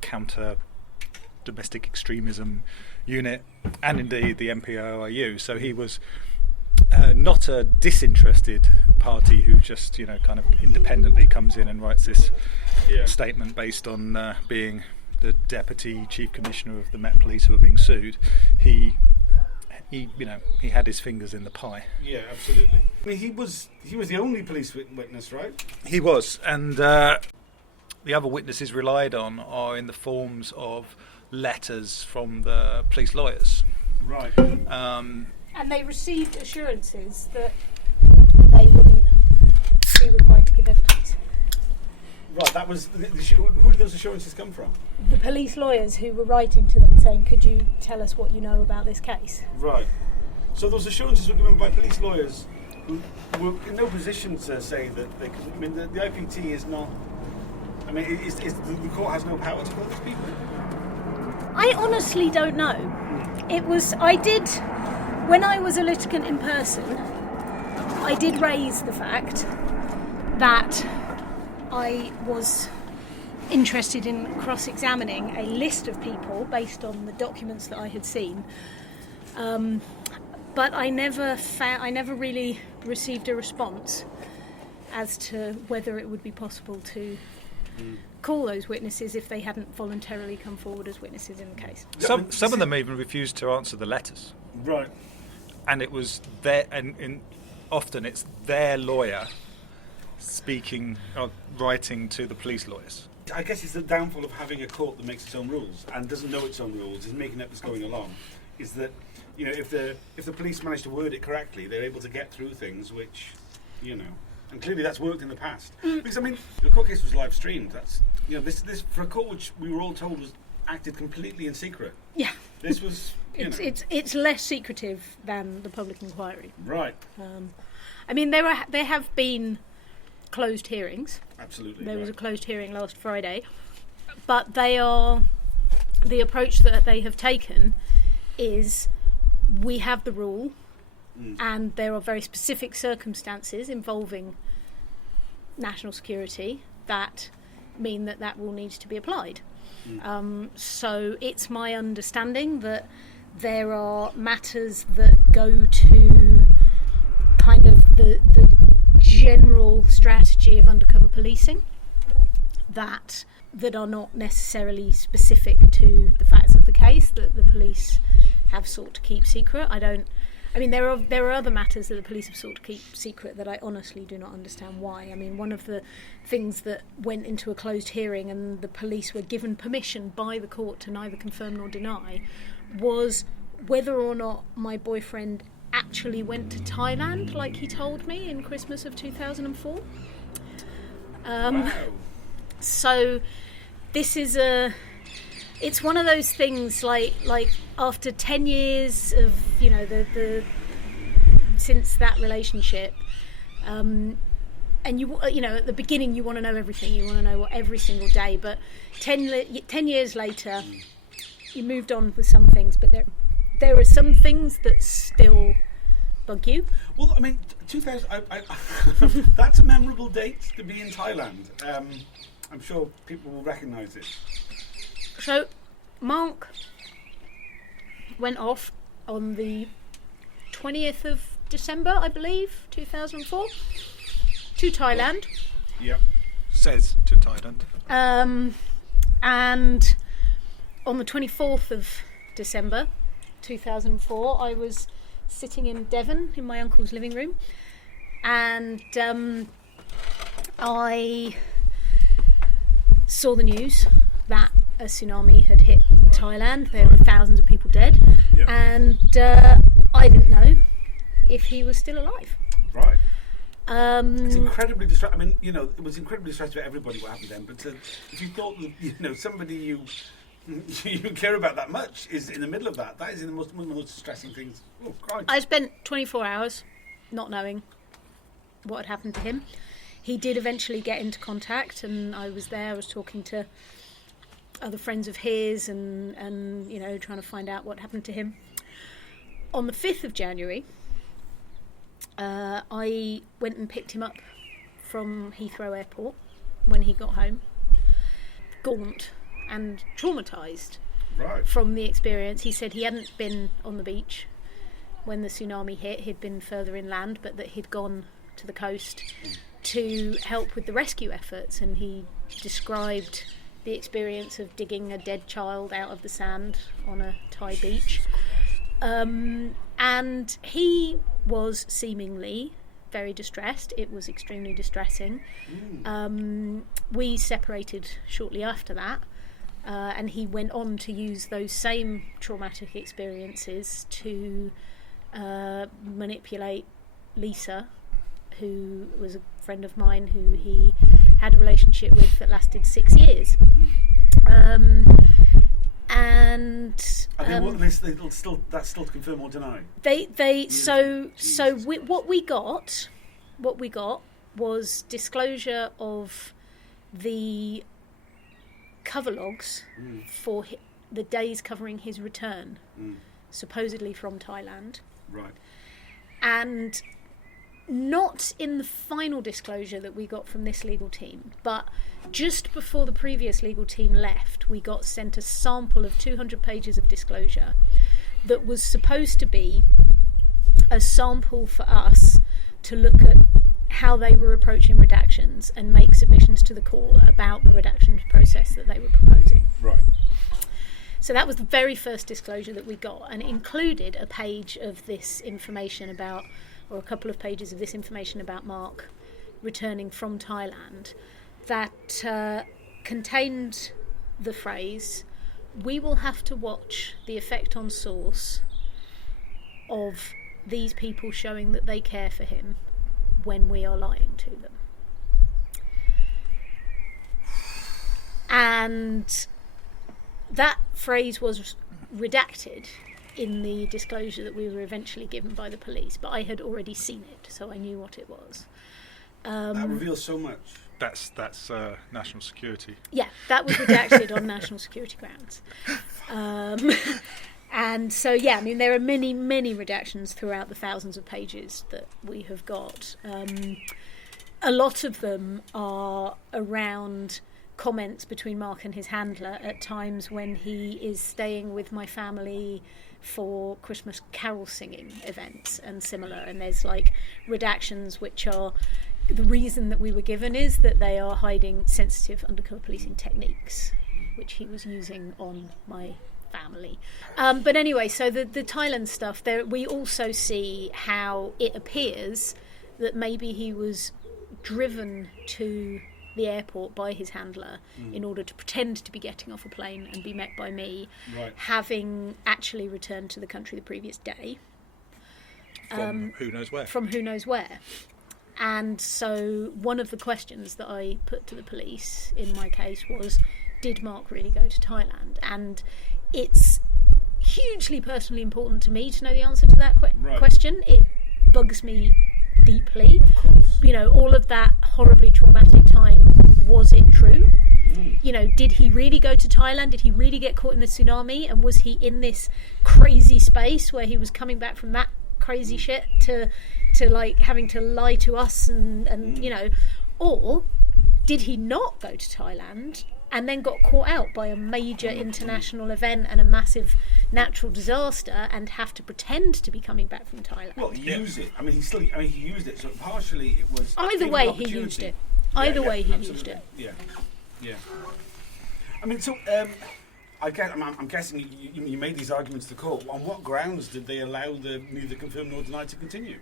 Counter-Domestic Extremism Unit, and indeed the MPOIU. So he was not a disinterested party who just, kind of independently comes in and writes this statement based on being the Deputy Chief Commissioner of the Met Police who are being sued. He had his fingers in the pie. Yeah, absolutely. He was the only police witness, right? He was, and the other witnesses relied on are in the forms of letters from the police lawyers. Right. And they received assurances that they wouldn't be required to give evidence. Right, that was... Who did those assurances come from? The police lawyers who were writing to them saying, could you tell us what you know about this case? Right. So those assurances were given by police lawyers who were in no position to say that they could... the IPT is not... the court has no power to call these people? I honestly don't know. When I was a litigant in person, I did raise the fact that I was interested in cross-examining a list of people based on the documents that I had seen, but I never really received a response as to whether it would be possible to call those witnesses if they hadn't voluntarily come forward as witnesses in the case. Some of them even refused to answer the letters. Right. And it was often it's their lawyer speaking or writing to the police lawyers. I guess it's the downfall of having a court that makes its own rules and doesn't know its own rules, is making up as going along, is that, you know, if the police manage to word it correctly, they're able to get through things which, you know, and clearly that's worked in the past. Because, I mean, the court case was live streamed. That's, you know, this for a court which we were all told was acted completely in secret. Yeah. This was, it's less secretive than the public inquiry. Right. I mean, there have been closed hearings. Absolutely. There was a closed hearing last Friday, but the approach that they have taken is we have the rule, and there are very specific circumstances involving national security that mean that rule needs to be applied. So it's my understanding that there are matters that go to kind of the general strategy of undercover policing that are not necessarily specific to the facts of the case that the police have sought to keep secret. There are other matters that the police have sought to keep secret that I honestly do not understand why. I mean, one of the things that went into a closed hearing and the police were given permission by the court to neither confirm nor deny was whether or not my boyfriend actually went to Thailand like he told me in Christmas of 2004. Wow. So this is it's one of those things like after 10 years of, you know, the since that relationship, and you know, at the beginning you want to know everything, you want to know what every single day, but 10 years later you moved on with some things, but there are some things that still bug you. Well, I mean, 2000. That's a memorable date to be in Thailand. I'm sure people will recognise it. So, Mark went off on the 20th of December, I believe, 2004, to Thailand. Yep. Says to Thailand. And on the 24th of December 2004, I was sitting in Devon in my uncle's living room, and I saw the news that a tsunami had hit Thailand. There were thousands of people dead, and I didn't know if he was still alive. Right. It's incredibly distressing. I mean, you know, it was incredibly distressing for everybody what happened then. But if you thought that, you know, somebody you care about that much is in the middle of that is one of the most distressing things. Oh, Christ. I spent 24 hours not knowing what had happened to him. He did eventually get into contact, and I was there. I was talking to other friends of his, and you know, trying to find out what happened to him. On the 5th of January, I went and picked him up from Heathrow Airport when he got home, gaunt and traumatised from the experience. He said he hadn't been on the beach when the tsunami hit. He'd been further inland, but that he'd gone to the coast to help with the rescue efforts, and he described the experience of digging a dead child out of the sand on a Thai beach. And he was seemingly very distressed. It was extremely distressing. We separated shortly after that, and he went on to use those same traumatic experiences to manipulate Lisa, who was a friend of mine who he had a relationship with that lasted 6 years. That's still to confirm or deny. What we got was disclosure of the cover logs for the days covering his return, supposedly from Thailand. Right. And not in the final disclosure that we got from this legal team, but just before the previous legal team left, we got sent a sample of 200 pages of disclosure that was supposed to be a sample for us to look at how they were approaching redactions and make submissions to the court about the redactions process that they were proposing. Right. So that was the very first disclosure that we got, and it included a page of this information about, or a couple of pages of this information about Mark returning from Thailand that contained the phrase, "We will have to watch the effect on Source of these people showing that they care for him when we are lying to them." And that phrase was redacted in the disclosure that we were eventually given by the police, but I had already seen it, so I knew what it was. That reveals so much. That's national security. Yeah, that was redacted on national security grounds. And so, yeah, I mean, there are many, many redactions throughout the thousands of pages that we have got. A lot of them are around comments between Mark and his handler at times when he is staying with my family for Christmas carol singing events and similar. And there's like redactions which are, the reason that we were given is that they are hiding sensitive undercover policing techniques, which he was using on my family. But anyway, so the Thailand stuff, there we also see how it appears that maybe he was driven to the airport by his handler in order to pretend to be getting off a plane and be met by me, having actually returned to the country the previous day. From who knows where. From who knows where. And so one of the questions that I put to the police in my case was, did Mark really go to Thailand? And it's hugely personally important to me to know the answer to that question. It bugs me deeply. You know, all of that horribly traumatic time, was it true? You know, did he really go to Thailand? Did he really get caught in the tsunami? And was he in this crazy space where he was coming back from that crazy shit to like having to lie to us and you know, or did he not go to Thailand and then got caught out by a major international event and a massive natural disaster and have to pretend to be be coming back from Thailand? Well, use it. I mean, he used it. So partially, it was. Either way, he used it. Either way, he used it. Yeah, yeah. I mean, so I'm guessing you made these arguments to court. On what grounds did they allow the neither confirm nor deny to continue?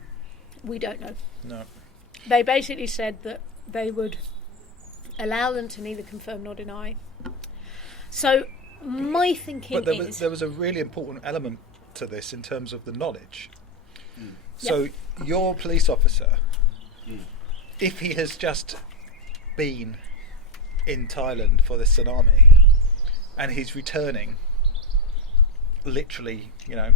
We don't know. No. They basically said that they would allow them to neither confirm nor deny. So my thinking is... There was a really important element to this in terms of the knowledge. So your police officer, if he has just been in Thailand for the tsunami and he's returning literally, you know,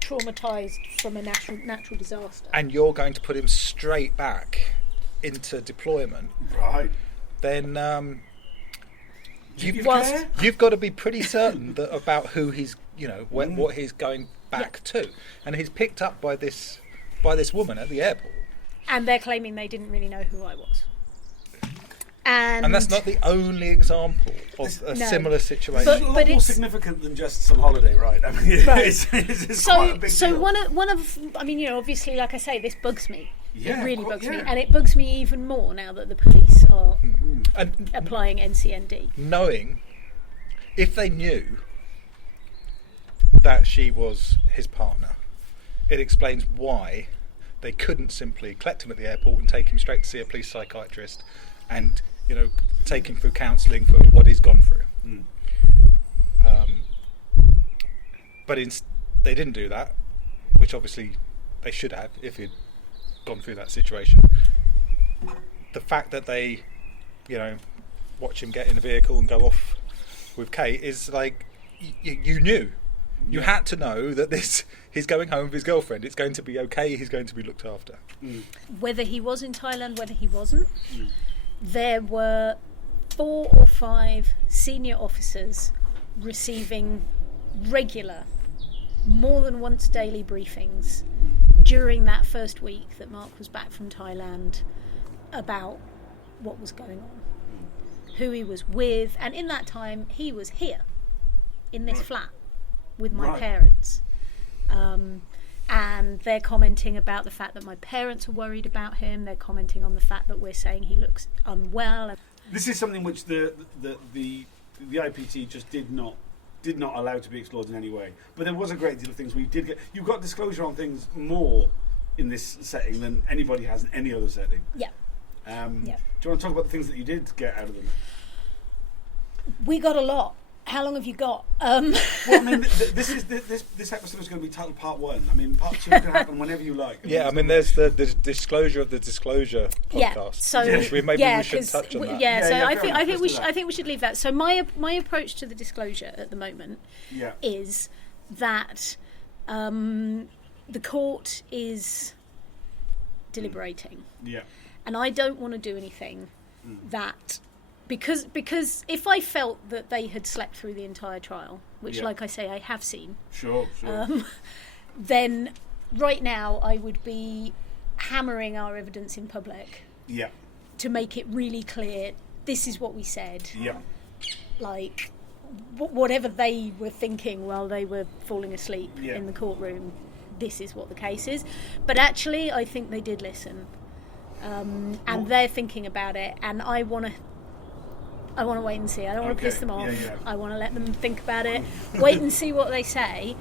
traumatised from a natural disaster, and you're going to put him straight back into deployment, right? Then you've got to be pretty certain that about who he's, you know, what he's going back to, and he's picked up by this woman at the airport, and they're claiming they didn't really know who I was. And that's not the only example of a similar situation. But it's a lot more significant than just some holiday, right? I mean, right. It's quite a big deal. one of, I mean, you know, obviously, like I say, this bugs me. Yeah, it really bugs me, and it bugs me even more now that the police are and applying NCND. Knowing, if they knew that she was his partner, it explains why they couldn't simply collect him at the airport and take him straight to see a police psychiatrist and, you know, take him through counselling for what he's gone through. But they didn't do that, which obviously they should have if he'd gone through that situation. The fact that they, you know, watch him get in a vehicle and go off with Kate is like, you knew. You had to know that he's going home with his girlfriend. It's going to be okay. He's going to be looked after. Whether he was in Thailand, whether he wasn't, there were 4 or 5 senior officers receiving regular, more than once daily briefings during that first week that Mark was back from Thailand about what was going on, who he was with, and in that time he was here in this flat with my parents, and they're commenting about the fact that my parents are worried about him. They're commenting on the fact that we're saying he looks unwell. This is something which the IPT just did not allow to be explored in any way. But there was a great deal of things we did get. You got disclosure on things more in this setting than anybody has in any other setting. Yeah. Do you want to talk about the things that you did get out of them? We got a lot. How long have you got? Well, I mean, this episode is going to be titled Part 1. I mean, Part 2 can happen whenever you like. Yeah, I mean, there's the disclosure of the disclosure podcast. So which we should touch on that. I think we should leave that. So my approach to the disclosure at the moment is that the court is deliberating. Yeah. And I don't want to do anything that... Because if I felt that they had slept through the entire trial, which, like I say, I have seen, sure. Then right now I would be hammering our evidence in public to make it really clear, this is what we said. Yeah. Like, whatever they were thinking while they were falling asleep in the courtroom, this is what the case is. But actually, I think they did listen. And they're thinking about it, and I want to wait and see. I don't want to piss them off. I want to let them think about it, wait and see what they say.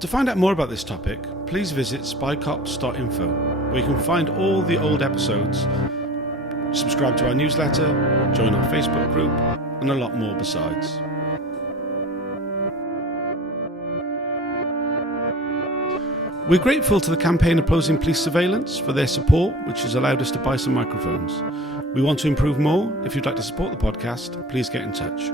To find out more about this topic, please visit spycops.info, where you can find all the old episodes, subscribe to our newsletter, join our Facebook group, and a lot more besides. We're grateful to the campaign opposing police surveillance for their support, which has allowed us to buy some microphones. We want to improve more. If you'd like to support the podcast, please get in touch.